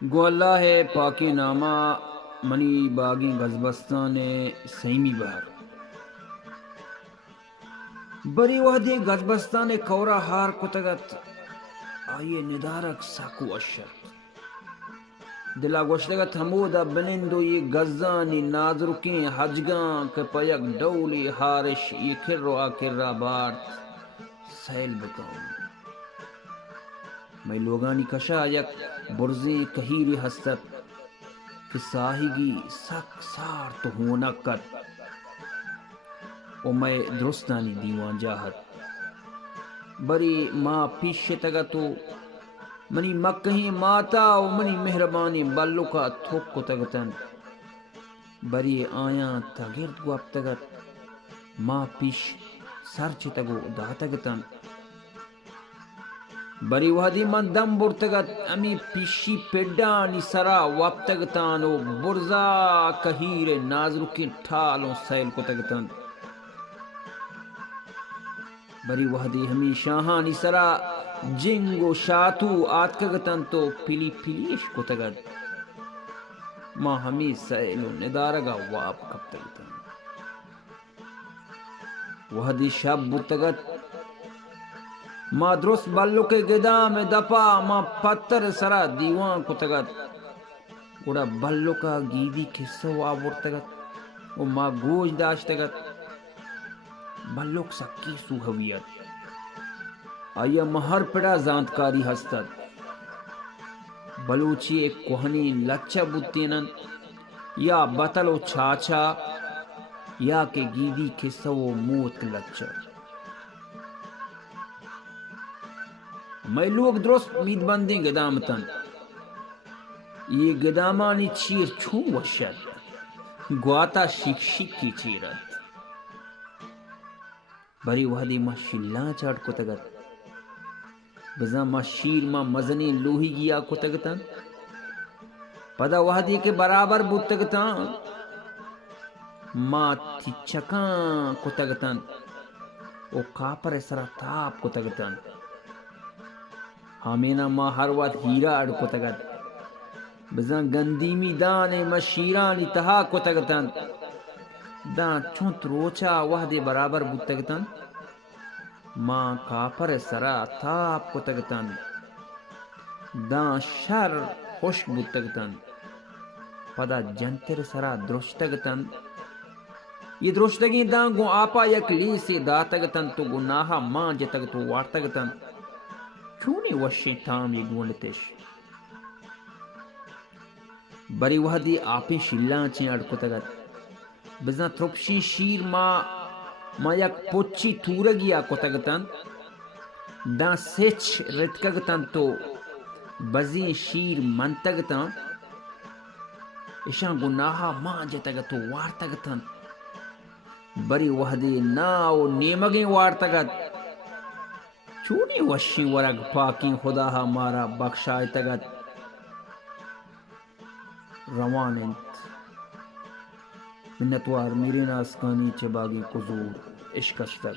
گو اللہ پاکی نامہ منی باغی گزبستان سیمی بہر بری وحدی گزبستان کورا ہار کتگت آئیے ندارک ساکو اشت دلا گوشتگت حمودہ بنندو یہ گزانی نازرکیں حجگاں کے پیک ڈولی ہارش یہ کر رو آکر را بارت سیل بکاؤں میں لوگانی کشا یک برزیں کہیری ہستت کہ ساہیگی سک سار تو ہونا کت و میں درستانی دیوان جاہت بری ماں پیش تگتو منی مکہیں ماتا و منی مہربانی بلو کا تھوک کو تگتن بری آیاں تگرد گو اب تگت ماں پیش سرچ تگو دا تگتن بری وحدی من دم برتگت امی پیشی پیڈانی سرا وابتگتانو برزا کہیر نازرکی ٹھالوں سیل کو تگتن بری وحدی ہمی شاہانی سرا جنگو شاتو آتکگتن تو پلی پلیش کو تگت ماں ہمی سیلو ندارگا واب کب تگتن وحدی شب برتگت ماں درست بلو کے گدا میں دپا ماں پتر سرا دیوان کو تگت گوڑا بلو کا گیدی کسو آور تگت و ماں گوش داشتگت بلوک سکی سو ہویت آیا مہر پڑا زانتکاری ہستت بلوچی ایک کوہنی لچہ بتینن یا بطل و چھاچا یا کہ گیدی کسو موت لچہ میں لوگ درست مید بندیں گدامتن یہ گدامانی چیر چھو وشد گواتا شک شک کی چیرت بری وحدی ما شلان چاٹ کو تگت بزا ما شیر ما مزنی لوہی گیا کو تگتن پدا وحدی کے برابر بود تگتن ما تی چکان کو تگتن او کاپر سرا تاپ کو تگتن ہمینا ما ہر وقت ہیرا اڑ کو تگت بزن گندیمی دانے ما شیرانی تہا کو تگتن دان چونت روچا وحدی برابر بود تگتن ماں کاپر سرا تاپ کو تگتن دان شر خشک بود تگتن پدا جنتر سرا درشتگتن یہ درشتگی دان گو آپا یک لیسی داتگتن تو گناہا ماں جتگتو وارتگتن چونی وشی تام یہ گونتش بری وحدی آپی شلان چین اڑ کو تگت بزن ترپشی شیر ما یک پوچی تورگیا کو تگتن دان سچ رتکگتن تو بزی شیر منتگتن اشان گناہا ماں جتگتو وارتگتن بری وحدی ناو نیمگیں وارتگت چونی وشی ورگ پاکیں خدا ہمارا بخشائے تگت روان انت منتوار میرے ناسکانی چباگی قضور عشقش تک